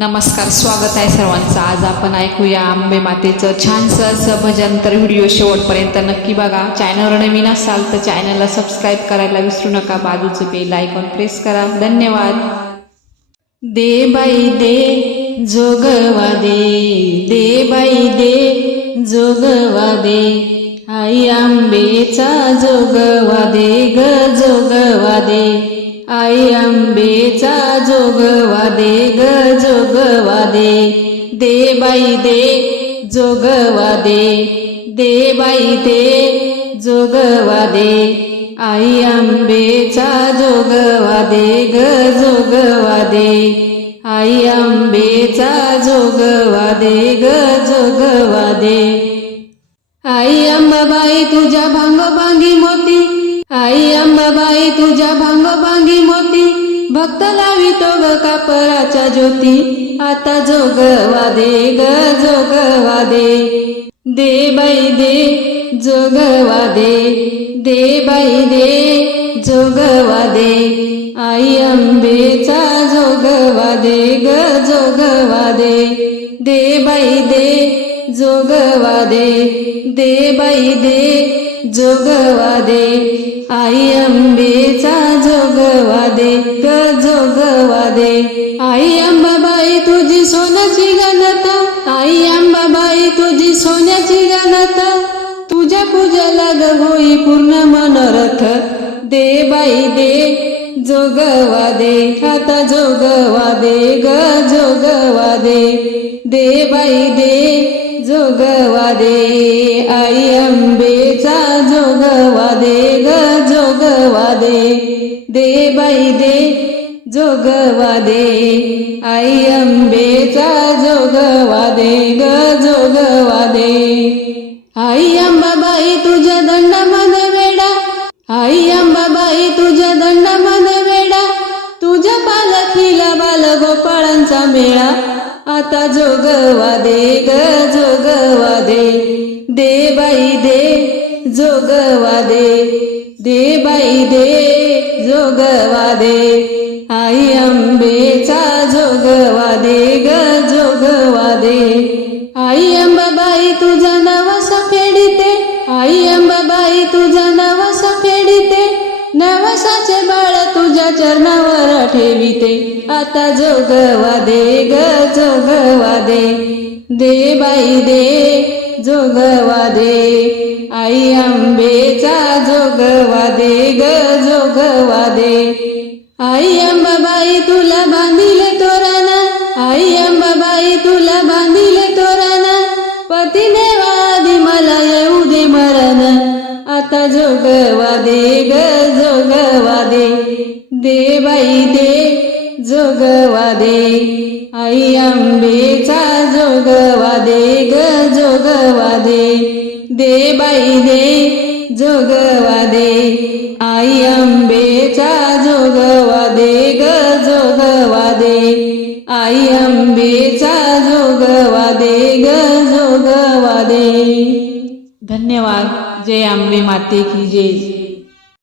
नमस्कार स्वागत आहे सर्वांचं. आज आपण ऐकूया आंबे मातेचं छानसं असं भजन. तर व्हिडिओ शेवटपर्यंत नक्की बघा. चॅनलवर नवीन असाल तर चॅनलला सबस्क्राईब करायला विसरू नका. बाजूचं बेल आयकॉन प्रेस करा. धन्यवाद. दे बाई दे जोगवा दे. दे बाई दे जोगवा दे. आई आंबेचा जोगवा दे ग जोगवा दे. आई आंबेचा जोगवा दे ग जोगवा दे दे बाई दे जोगवा दे दे बाई दे जोगवा दे आई आंबेचा जोगवा दे ग जोगवा दे आई आंबेचा जोगवा दे ग जोगवा दे आई अंबाबाई तुझ्या भांग भांगी मोती. बाई तुझ्या भांग भांगी मोती. भक्त लावितो ग कापराच्या ज्योती. आता जोग वादे ग जोग वादे. दे बाई दे जोग वादे. दे बाई दे जोग वादे. आई अंबेचा जोग वादे ग जोग वादे. दे बाई दे जोगवा दे दे बाई दे जोगवा दे आई अंबेचा जोगवा दे ग जोगवा दे आई अंबाबाई तुझी सोन्याची गणता. आई अंबाबाई तुझी सोन्याची गणता. तुझ्या पूजेला ग होई पूर्ण मनोरथ. दे बाई दे जोगवा दे आता जोगवा दे ग जोगवा दे दे बाई दे जोगवा दे आई अंबेचा जोगवा दे ग जोगवा दे दे बाई दे जोगवा दे आई अंबेचा जोगवा दे ग जोगवा दे आई अंबाबाई तुझ्या दंडामध्ये वेडा. आई अंबाबाई तुझ्या दंडामध्ये वेडा. तुझ्या पालखीला बालगोपाळांचा मेळा. आता जोगवा दे ग जोगवा दे. दे बाई दे जोगवा दे. दे बाई दे जोगवा दे. आई अंबेचा जोगवा दे ग जोगवा दे. तुझ्या चरणावर ठेविते. आता जोगवा दे ग जोगवा दे. दे बाई दे जोगवा दे. आई आंबेचा जोगवा दे ग जोगवा दे. आई अंबाबाई तुला बांधिले तोरणा. आई अंबाबाई तुला बांधिले तोरणा. पतीने वादी मला येऊ दे मरण. आता जोगवा दे ग दे बाई दे जोगवा दे. आई आंबेचा जोगवा दे ग जोगवा दे. दे बाई दे जोगवा दे. आई आंबेचा जोगवा दे ग जोगवा दे. आई आंबेचा जोगवा दे ग जोगवा दे. धन्यवाद. जय आंबे माते की जय.